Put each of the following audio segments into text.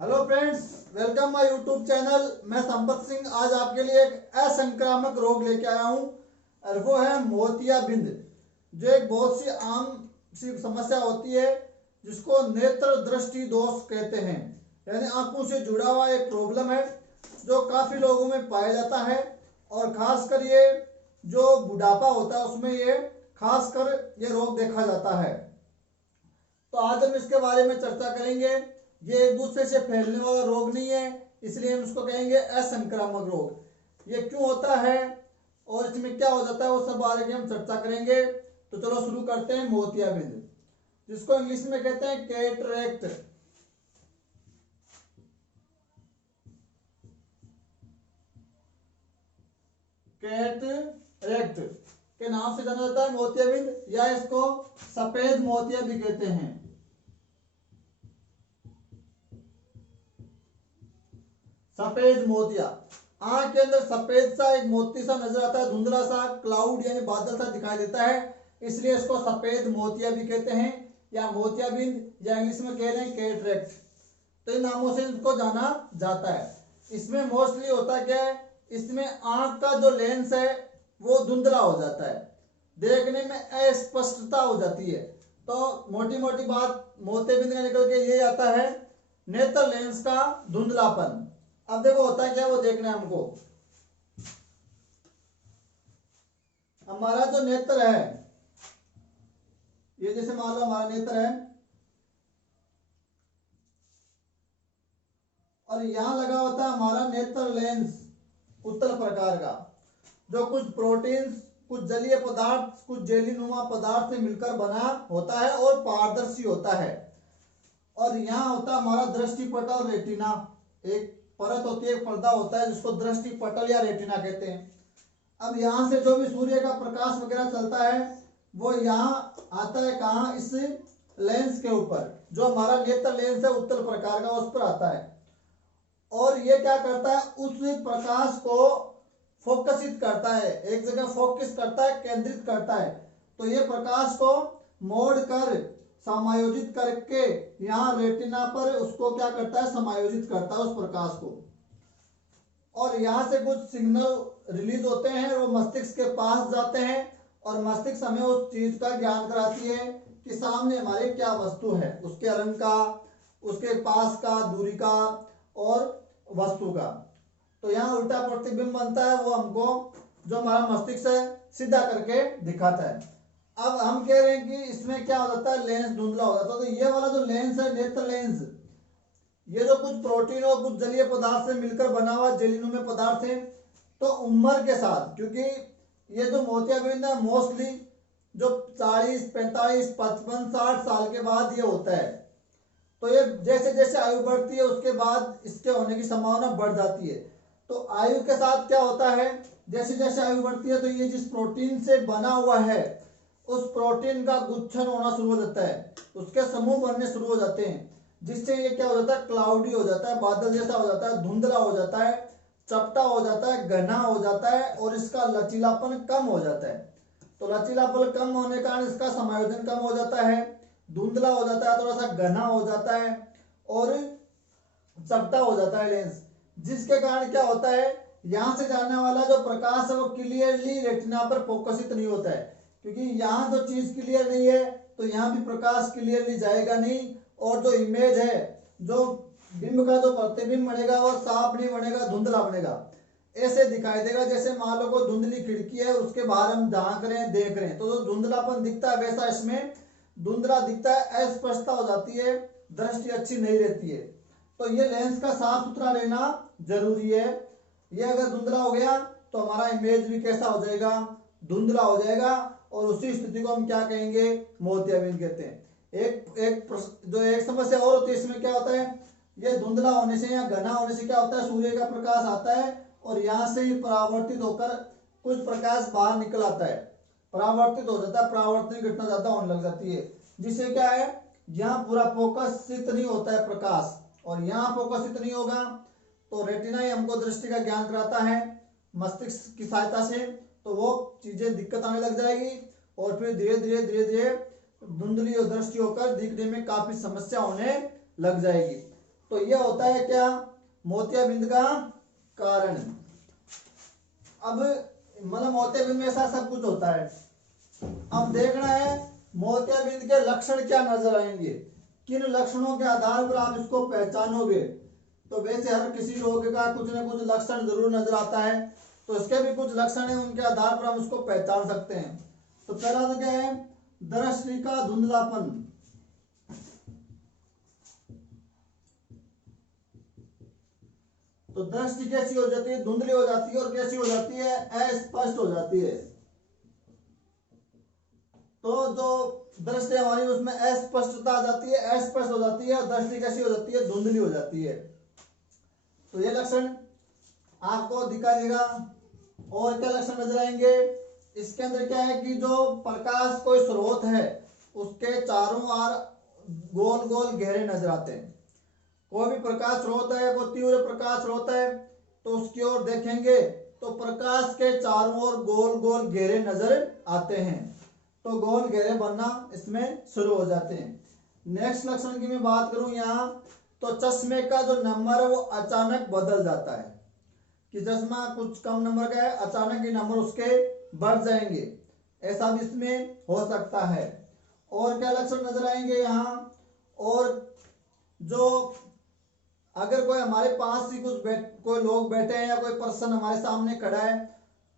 Hello friends, welcome my YouTube channel. मैं संपत सिंह आज आपके लिए एक असंक्रामक रोग लेके आया हूं और वो है मोतियाबिंद, जो एक बहुत सी आम सी समस्या होती है जिसको नेत्र दृष्टि दोष कहते हैं। यानी आंखों से जुड़ा हुआ एक प्रॉब्लम है जो काफ़ी लोगों में पाया जाता है और खासकर ये जो बुढ़ापा होता है उसमें ये खासकर ये रोग देखा जाता है। तो आज हम इसके बारे में चर्चा करेंगे। ये एक दूसरे से फैलने वाला रोग नहीं है, इसलिए हम इसको कहेंगे असंक्रामक रोग। ये क्यों होता है और इसमें क्या हो जाता है वो सब बारे में हम चर्चा करेंगे। तो चलो शुरू करते हैं। मोतियाबिंद, जिसको इंग्लिश में कहते हैं कैटरेक्ट। कैटरेक्ट के नाम से जाना जाता है मोतियाबिंद, या इसको सफेद मोतिया भी कहते हैं। सफेद मोतिया, आंख के अंदर सफेद सा एक मोती सा नजर आता है, धुंधला सा क्लाउड यानी बादल सा दिखाई देता है, इसलिए इसको सफेद मोतिया भी कहते हैं या मोतियाबिंद या इंग्लिश में कह रहे हैं कैटरेक्ट। तो इन नामों से इसको जाना जाता है। इसमें मोस्टली होता क्या है, इसमें आंख का जो लेंस है वो धुंधला हो जाता है, देखने में अस्पष्टता हो जाती है। तो मोटी मोटी बात मोतियाबिंद का निकल के ये आता है नेत्र लेंस का धुंधलापन। अब देखो होता है क्या वो देखना है हमको। हमारा जो नेत्र है, ये जैसे मान लो हमारा नेत्र है और यहां लगा होता है हमारा नेत्र लेंस उत्तल प्रकार का, जो कुछ प्रोटीन्स, कुछ जलीय पदार्थ, कुछ जेलीनुमा पदार्थ से मिलकर बना होता है और पारदर्शी होता है। और यहाँ होता है हमारा दृष्टिपटल रेटिना, एक परत होती है, एक पर्दा होता है जिसको दृष्टिपटल या रेटिना कहते हैं। अब यहाँ से जो भी सूर्य का प्रकाश वगैरह चलता है वो यहाँ आता है कहाँ, इस लेंस के ऊपर, जो हमारा नेत्र लेंस है उत्तल प्रकार का, उस पर आता है। और ये क्या करता है, उस प्रकाश को फोकसित करता है, एक जगह फोकस करता है, केंद्रित करता है। तो ये प्रकाश को मोड़ कर समायोजित करके यहाँ रेटिना पर उसको क्या करता है, समायोजित करता है उस प्रकाश को। और यहाँ से कुछ सिग्नल रिलीज होते हैं, वो मस्तिष्क के पास जाते हैं और मस्तिष्क हमें उस चीज का ज्ञान कराती है कि सामने हमारे क्या वस्तु है, उसके रंग का, उसके पास का, दूरी का और वस्तु का। तो यहाँ उल्टा प्रतिबिंब बनता है, वो हमको जो हमारा मस्तिष्क है सीधा करके दिखाता है। अब हम कह रहे हैं कि इसमें क्या हो जाता है, लेंस धुंधला हो जाता है। तो ये वाला जो लेंस है नेत्र लेंस, ये जो कुछ प्रोटीन और कुछ जलीय पदार्थ से मिलकर बना हुआ जेलीनुमे पदार्थ है। तो उम्र के साथ, क्योंकि ये जो मोतियाबिंद है मोस्टली जो 40, 45, 55, 60 साल के बाद ये होता है। तो ये जैसे जैसे आयु बढ़ती है उसके बाद इसके होने की संभावना बढ़ जाती है। तो आयु के साथ क्या होता है, जैसे जैसे आयु बढ़ती है तो ये जिस प्रोटीन से बना हुआ है उस प्रोटीन का गुच्छन होना शुरू हो जाता है, उसके समूह बनने शुरू हो जाते हैं, जिससे ये क्या हो जाता है, क्लाउडी हो जाता है, बादल जैसा हो जाता है, धुंधला हो जाता है, चपटा हो जाता है, घना हो जाता है और इसका लचीलापन कम हो जाता है। तो लचीलापन कम होने के कारण इसका समायोजन कम हो जाता है, धुंधला हो जाता है, थोड़ा सा घना हो जाता है और चपटा हो जाता है लेंस, जिसके कारण क्या होता है, यहां से जाने वाला जो प्रकाश है वो क्लियरली रेटिना पर फोकसित नहीं होता है, क्योंकि यहाँ जो चीज क्लियर नहीं है तो यहाँ भी प्रकाश क्लियरली जाएगा नहीं और जो इमेज है, जो बिंब का जो प्रतिबिंब बनेगा वो साफ नहीं बनेगा, धुंधला बनेगा, ऐसे दिखाई देगा जैसे मान लो कोई धुंधली खिड़की है, उसके बाहर हम झांक रहे हैं, देख रहे हैं, तो जो धुंधलापन दिखता है वैसा इसमें धुंधला दिखता है, अस्पष्टता हो जाती है, दृष्टि अच्छी नहीं रहती है। तो ये लेंस का साफ सुथरा रहना जरूरी है। ये अगर धुंधला हो गया तो हमारा इमेज भी कैसा हो जाएगा, धुंधला हो जाएगा और उसी स्थिति को हम क्या कहेंगे, मोतियाबिंद कहते हैं। एक समस्या और होती है इसमें, क्या होता है, ये धुंधला होने से या घना होने से क्या होता है, सूर्य का प्रकाश आता है और यहाँ से ही परावर्तित होकर कुछ प्रकाश बाहर निकल आता है, परावर्तित हो जाता है, परावर्तन घटना ज्यादा होने लग जाती है, जिससे क्या है, यहाँ पूरा फोकसित नहीं होता है प्रकाश, और यहाँ फोकसित नहीं होगा तो रेटिना ही हमको दृष्टि का ज्ञान कराता है मस्तिष्क की सहायता से, तो वो चीजें दिक्कत आने लग जाएगी और फिर धीरे धीरे धुंधली और दृष्टि होकर दिखने में काफी समस्या होने लग जाएगी। तो ये होता है क्या, मोतियाबिंद का कारण। अब मतलब मोतियाबिंद में ऐसा सब कुछ होता है। अब देखना है मोतियाबिंद के लक्षण क्या नजर आएंगे, किन लक्षणों के आधार पर आप इसको पहचानोगे। तो वैसे हर किसी रोग का कुछ न कुछ लक्षण जरूर नजर आता है, तो इसके भी कुछ लक्षण है, उनके आधार पर हम उसको पहचान सकते हैं। तो पहला तो क्या है, दृष्टि का धुंधलापन। तो दृष्टि कैसी हो जाती है, धुंधली हो जाती है, और कैसी हो जाती है, अस्पष्ट हो जाती है। तो जो दृष्टि हमारी उसमें अस्पष्टता आ जाती है, अस्पष्ट हो जाती है, और दृष्टि कैसी हो जाती है, धुंधली हो जाती है। तो ये लक्षण आपको दिखाई देगा। और क्या लक्षण नजर आएंगे, इसके अंदर क्या है कि जो प्रकाश कोई स्रोत है उसके चारों ओर गोल गोल घेरे नजर आते हैं। कोई भी प्रकाश स्रोत है, कोई तीव्र प्रकाश स्रोत है, तो उसकी ओर देखेंगे तो प्रकाश के चारों ओर गोल गोल घेरे नजर आते हैं। तो गोल घेरे बनना इसमें शुरू हो जाते हैं। नेक्स्ट लक्षण की मैं बात करूं यहाँ, तो चश्मे का जो नंबर है वो अचानक बदल जाता है, कि चश्मा कुछ कम नंबर का है, अचानक ही नंबर उसके बढ़ जाएंगे, ऐसा भी इसमें हो सकता है। और क्या लक्षण नजर आएंगे यहाँ, और जो अगर कोई हमारे पास ही कोई लोग बैठे हैं या कोई पर्सन हमारे सामने खड़ा है,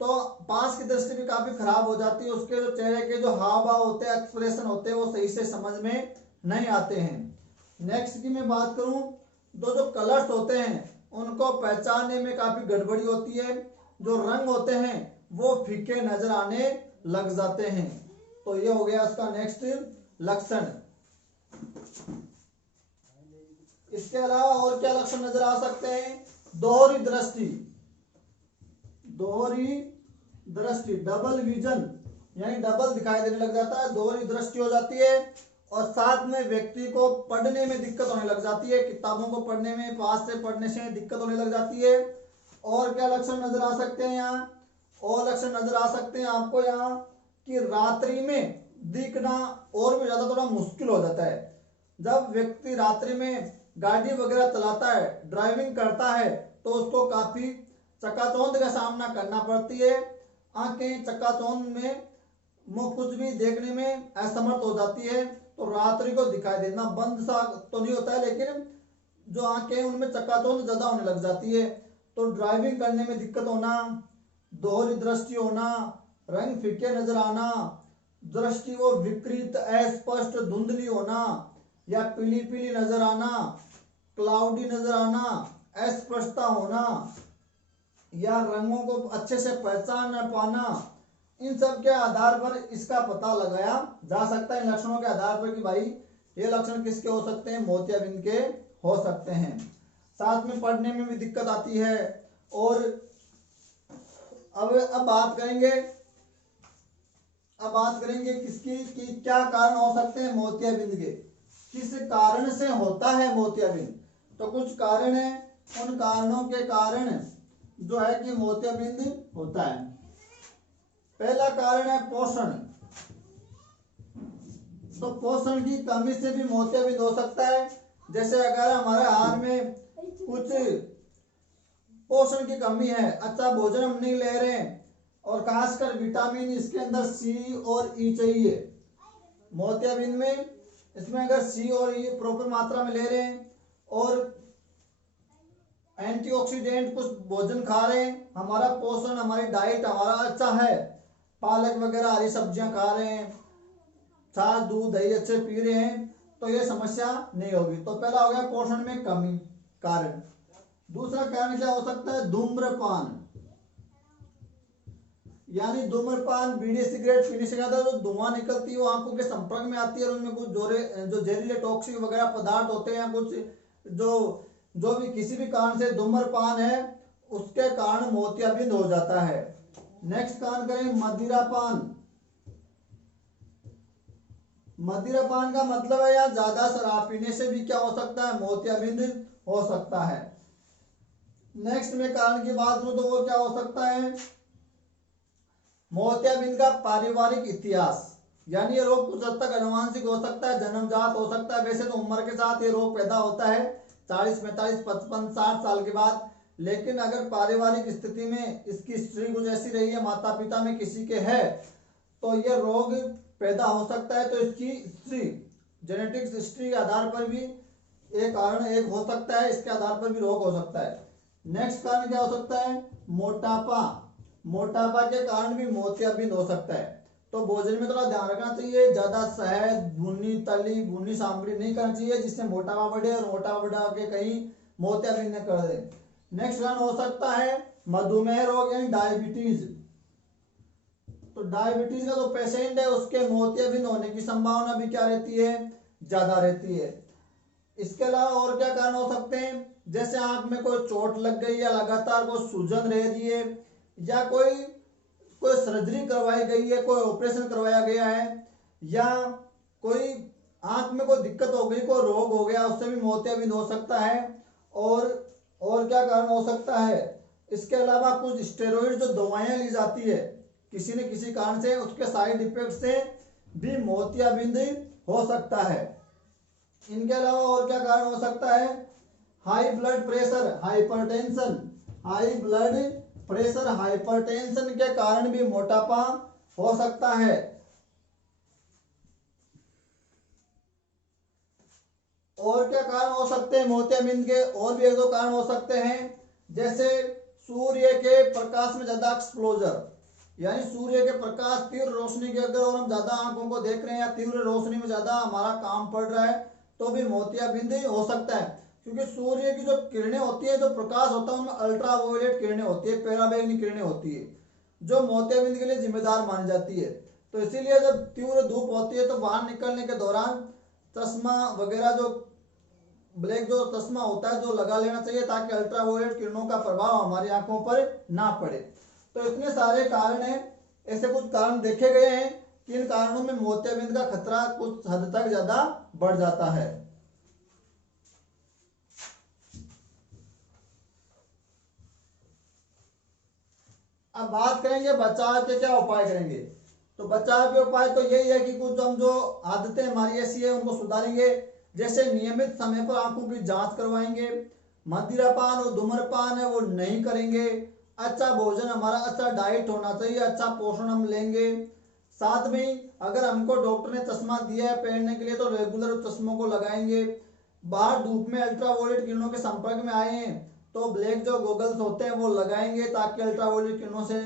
तो पास की दृष्टि भी काफी खराब हो जाती है, उसके जो चेहरे के जो हाव भाव होते हैं, एक्सप्रेशन होते हैं, वो सही से समझ में नहीं आते हैं। नेक्स्ट की मैं बात करूं, जो कलर्स होते हैं उनको पहचानने में काफी गड़बड़ी होती है, जो रंग होते हैं वो फीके नजर आने लग जाते हैं। तो ये हो गया इसका नेक्स्ट लक्षण। इसके अलावा और क्या लक्षण नजर आ सकते हैं, दोहरी दृष्टि। दोहरी दृष्टि, डबल विजन, यानी डबल दिखाई देने लग जाता है, दोहरी दृष्टि हो जाती है। और साथ में व्यक्ति को पढ़ने में दिक्कत होने लग जाती है, किताबों को पढ़ने में, पास से पढ़ने से दिक्कत होने लग जाती है। और क्या लक्षण नजर आ सकते हैं यहाँ, और लक्षण नजर आ सकते हैं आपको यहाँ कि रात्रि में दिखना और भी ज्यादा थोड़ा मुश्किल हो जाता है। जब व्यक्ति रात्रि में गाड़ी वगैरह चलाता है, ड्राइविंग करता है, तो उसको काफी चकाचौंध का सामना करना पड़ती है। आंखें चकाचौंध में वो कुछ भी देखने में असमर्थ हो जाती है। तो रात्रि को दिखाई देना बंद सा तो नहीं होता है, लेकिन जो आंखें उनमें चकाचौंध ज्यादा होने लग जाती है। तो ड्राइविंग करने में दिक्कत होना, दोहरी दृष्टि होना, रंग फीके नजर आना, दृष्टि वो विकृत, अस्पष्ट, धुंधली होना, या पीली पीली नजर आना, क्लाउडी नजर आना, अस्पष्टता होना, या रंगों को अच्छे से पहचान न पाना, इन सब के आधार पर इसका पता लगाया जा सकता है, इन लक्षणों के आधार पर कि भाई ये लक्षण किसके हो सकते हैं, मोतियाबिंद के हो सकते हैं। साथ में पढ़ने में भी दिक्कत आती है। और अब बात करेंगे किसकी, कि क्या कारण हो सकते हैं मोतियाबिंद के, किस कारण से होता है मोतियाबिंद। तो कुछ कारण है, उन कारणों के कारण जो है कि मोतियाबिंद होता है। पहला कारण है पोषण। तो पोषण की कमी से भी मोतियाबिंद हो सकता है। जैसे अगर हमारे आहार में कुछ पोषण की कमी है, अच्छा भोजन हम नहीं ले रहे हैं, और खासकर विटामिन इसके अंदर सी और ई चाहिए मोतियाबिंद में, इसमें अगर सी और ई प्रॉपर मात्रा में ले रहे हैं, और एंटीऑक्सीडेंट कुछ भोजन खा रहे हैं, हमारा पोषण, हमारी डाइट हमारा अच्छा है, पालक वगैरह हरी सब्जियां खा रहे हैं, छाछ दूध दही अच्छे पी रहे हैं, तो ये समस्या नहीं होगी। तो पहला हो गया पोषण में कमी कारण। दूसरा कारण क्या हो सकता है, धूम्रपान, यानी धूम्रपान, बीड़ी सिगरेट पीने से ज्यादा जो धुआं निकलती है वो आंखों के संपर्क में आती है, और उनमें कुछ जो जहरीले टॉक्सिक वगैरह पदार्थ होते हैं, कुछ जो भी किसी भी कारण से धूम्रपान है उसके कारण मोतियाबिंद हो जाता है। नेक्स्ट कारण करें मदिरापान। मदिरापान का मतलब है यार ज्यादा शराब पीने से भी क्या हो सकता है, मोतियाबिंद हो सकता है। नेक्स्ट में कारण की बात करूं तो वो क्या हो सकता है, मोतियाबिंद का पारिवारिक इतिहास, यानी ये रोग कुछ हद तक अनुवांशिक हो सकता है, जन्मजात हो सकता है। वैसे तो उम्र के साथ ये रोग पैदा होता है, 40, 45, 55, 60 साल के बाद। लेकिन अगर पारिवारिक स्थिति में इसकी हिस्ट्री कुछ ऐसी रही है, माता पिता में किसी के है, तो यह रोग पैदा हो सकता है। तो इसकी हिस्ट्री, जेनेटिक्स हिस्ट्री के आधार पर भी एक कारण एक हो सकता है, इसके आधार पर भी रोग हो सकता है। नेक्स्ट कारण क्या हो सकता है? मोटापा। मोटापा के कारण भी मोतियाबिंद हो सकता है। तो भोजन में थोड़ा ध्यान रखना चाहिए, ज्यादा शहद, भुनी तली भुनी सामग्री नहीं करनी चाहिए जिससे मोटापा बढ़े और मोटापा बढ़ा के कहीं मोतियाबिंद न कर दे। नेक्स्ट कारण हो सकता है मधुमेह रोग यानी डायबिटीज। तो डायबिटीज का जो पेशेंट है उसके मोतियाबिंद होने की संभावना भी क्या रहती है? ज्यादा रहती है। इसके अलावा और क्या कारण हो सकते हैं? जैसे आंख में कोई चोट लग गई या लगातार कोई सूजन रह रही है, या कोई सर्जरी करवाई गई है, कोई ऑपरेशन करवाया गया है, या कोई आंख में कोई दिक्कत हो गई, कोई रोग हो गया, उससे भी मोतियाबिंद हो सकता है। और क्या कारण हो सकता है? इसके अलावा कुछ स्टेरॉइड जो दवाएं ली जाती है किसी न किसी कारण से, उसके साइड इफेक्ट से भी मोतियाबिंद हो सकता है। इनके अलावा और क्या कारण हो सकता है? High blood pressure, hypertension. High blood pressure, hypertension के कारण भी मोटापा हो सकता है। और क्या कारण हो सकते हैं मोतियाबिंद के? और भी एक दो कारण हो सकते हैं, जैसे सूर्य के प्रकाश में ज्यादा एक्सपोजर, यानी सूर्य के प्रकाश, तीव्र रोशनी के अगर और हम ज्यादा आंखों को देख रहे हैं या तीव्र रोशनी में ज्यादा हमारा काम पड़ रहा है तो भी मोतियाबिंद हो सकता है। क्योंकि सूर्य की जो किरणें होती है, जो प्रकाश होता है, उनमें अल्ट्रावायोलेट किरणें होती है, पैराबैंगनी किरणें होती है, जो मोतियाबिंद के लिए जिम्मेदार मानी जाती है। तो इसीलिए जब तीव्र धूप होती है तो बाहर निकलने के दौरान चश्मा वगैरह, जो ब्लैक जो चश्मा होता है, जो लगा लेना चाहिए ताकि अल्ट्रावायोलेट किरणों का प्रभाव हमारी आंखों पर ना पड़े। तो इतने सारे कारण हैं, ऐसे कुछ कारण देखे गए हैं कि इन कारणों में मोतियाबिंद का खतरा कुछ हद तक ज्यादा बढ़ जाता है। अब बात करेंगे बचाव के क्या उपाय करेंगे। तो बचाव के उपाय तो यही है कि कुछ हम जो आदतें हमारी ऐसी है उनको सुधारेंगे। जैसे नियमित समय पर आंखों की जांच करवाएंगे, मदिरापान और धूम्रपान है वो नहीं करेंगे, अच्छा भोजन हमारा, अच्छा डाइट होना चाहिए, अच्छा पोषण हम लेंगे। साथ में अगर हमको डॉक्टर ने चश्मा दिया है पहनने के लिए तो रेगुलर चश्मों को लगाएंगे। बाहर धूप में अल्ट्रावायोलेट किरणों के संपर्क में आए हैं तो ब्लैक जो गॉगल्स होते हैं वो लगाएंगे ताकि अल्ट्रावायोलेट किरणों से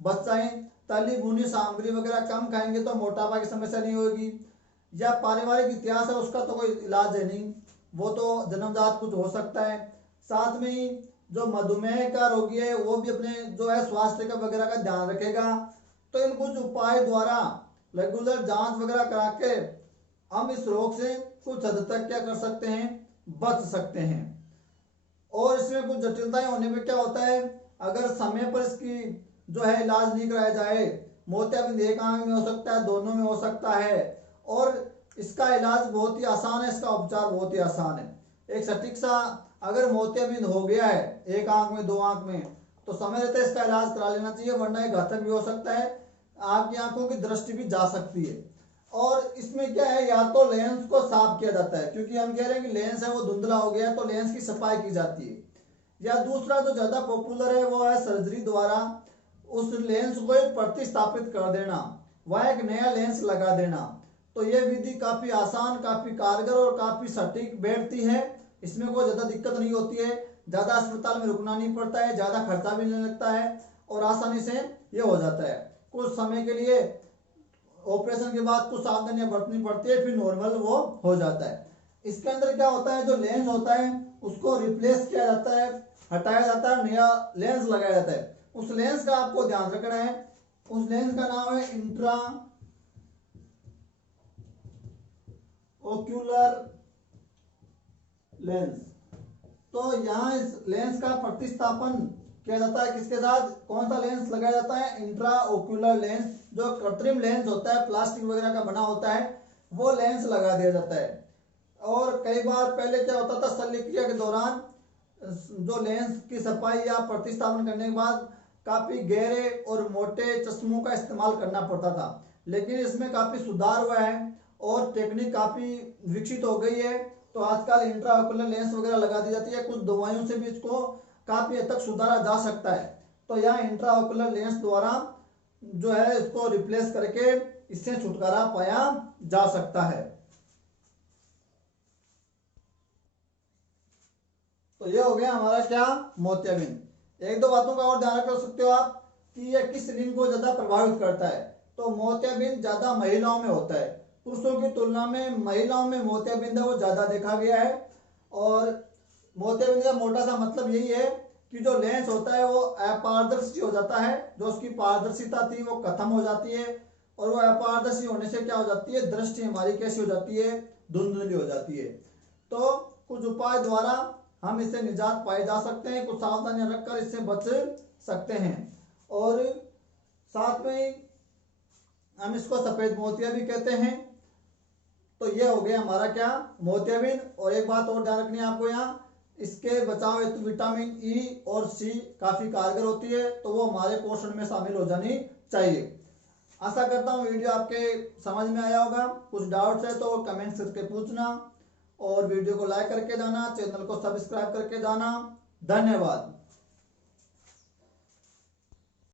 बच जाएं। तली भुनी सामग्री वगैरह कम खाएंगे तो मोटापा की समस्या नहीं होगी। या पारिवारिक इतिहास है उसका तो कोई इलाज है नहीं, वो तो जन्मजात कुछ हो सकता है। साथ में ही जो मधुमेह का रोगी है वो भी अपने जो है स्वास्थ्य का वगैरह का ध्यान रखेगा। तो इन कुछ उपाय द्वारा रेगुलर जांच वगैरह करा के हम इस रोग से कुछ हद तक क्या कर सकते हैं? बच सकते हैं। और इसमें कुछ जटिलताएं होने पे क्या होता है, अगर समय पर इसकी जो है इलाज नहीं कराया जाए, मोतियाबिंद एक आंख में हो सकता है, दोनों में हो सकता है, और इसका इलाज बहुत ही आसान है, इसका उपचार बहुत ही आसान है। एक सटीक सा अगर मोतियाबिंद हो गया है एक आंख में, दो आंख में, तो समय रहते इसका इलाज करा लेना चाहिए, वरना ये घातक भी हो सकता है, आपकी आंखों की दृष्टि भी जा सकती है। और इसमें क्या है, या तो लेंस को साफ किया जाता है, क्योंकि हम कह रहे हैं कि लेंस है वो धुंधला हो गया है तो लेंस की सफाई की जाती है। या दूसरा जो ज्यादा पॉपुलर है वो है सर्जरी द्वारा उस लेंस को प्रतिस्थापित कर देना, वह एक नया लेंस लगा देना। तो ये विधि काफी आसान, काफी कारगर और काफी सटीक बैठती है। इसमें कोई ज्यादा दिक्कत नहीं होती है, ज्यादा अस्पताल में रुकना नहीं पड़ता है, ज्यादा खर्चा भी नहीं लगता है और आसानी से ये हो जाता है। कुछ समय के लिए ऑपरेशन के बाद कुछ सावधानियां बरतनी पड़ती है, फिर नॉर्मल वो हो जाता है। इसके अंदर क्या होता है, जो लेंस होता है उसको रिप्लेस किया जाता है, हटाया जाता है, नया लेंस लगाया जाता है। उस लेंस का आपको ध्यान रखना है, उस लेंस का नाम है इंट्रा ओक्यूलर लेंस। तो यहाँ इस लेंस का प्रतिस्थापन किया जाता है, किसके साथ, कौन सा लेंस लगाया जाता है, इंट्रा ओक्यूलर लेंस। जो कृत्रिम लेंस होता है, प्लास्टिक वगैरह का बना होता है, वो लेंस लगा दिया जाता है। और कई बार पहले क्या होता था, शल्य क्रिया के दौरान जो लेंस की सफाई या प्रतिस्थापन करने के बाद काफी गहरे और मोटे चश्मों का इस्तेमाल करना पड़ता था, लेकिन इसमें काफी सुधार हुआ है और टेक्निक काफी विकसित हो गई है तो आजकल इंट्राओकुलर लेंस वगैरह लगा दी जाती है, कुछ दवाइयों से भी इसको काफी हद तक सुधारा जा सकता है। तो यहाँ इंट्राओकुलर लेंस द्वारा जो है इसको रिप्लेस करके इससे छुटकारा पाया जा सकता है। तो ये हो गया हमारा क्या, मोतियाबिंद। एक दो बातों का और ध्यान रख सकते हो आप कि ये किस लिंग को ज्यादा प्रभावित करता है। तो मोतियाबिंद ज्यादा महिलाओं में होता है, पुरुषों की तुलना में महिलाओं में मोतियाबिंद वो ज्यादा देखा गया है। और मोतियाबिंद का मोटा सा मतलब यही है कि जो लेंस होता है वो अपारदर्शी हो जाता है, जो उसकी पारदर्शिता थी वो खत्म हो जाती है। और वो अपारदर्शी होने से क्या हो जाती है, दृष्टि हमारी कैसी हो जाती है, धुंधली हो जाती है। तो कुछ उपाय द्वारा हम इससे निजात पाए जा सकते हैं, कुछ सावधानियां रखकर इससे बच सकते हैं। और साथ में हम इसको सफेद मोतिया भी कहते हैं। तो ये हो गया हमारा क्या, मोतियाबिंद। और एक बात और ध्यान रखनी है आपको, यहाँ इसके बचाव हेतु विटामिन ई और सी काफी कारगर होती है, तो वो हमारे पोषण में शामिल हो जानी चाहिए। आशा करता हूँ वीडियो आपके समझ में आया होगा। कुछ डाउट्स है तो कमेंट करके पूछना, और वीडियो को लाइक करके जाना, चैनल को सब्सक्राइब करके जाना। धन्यवाद।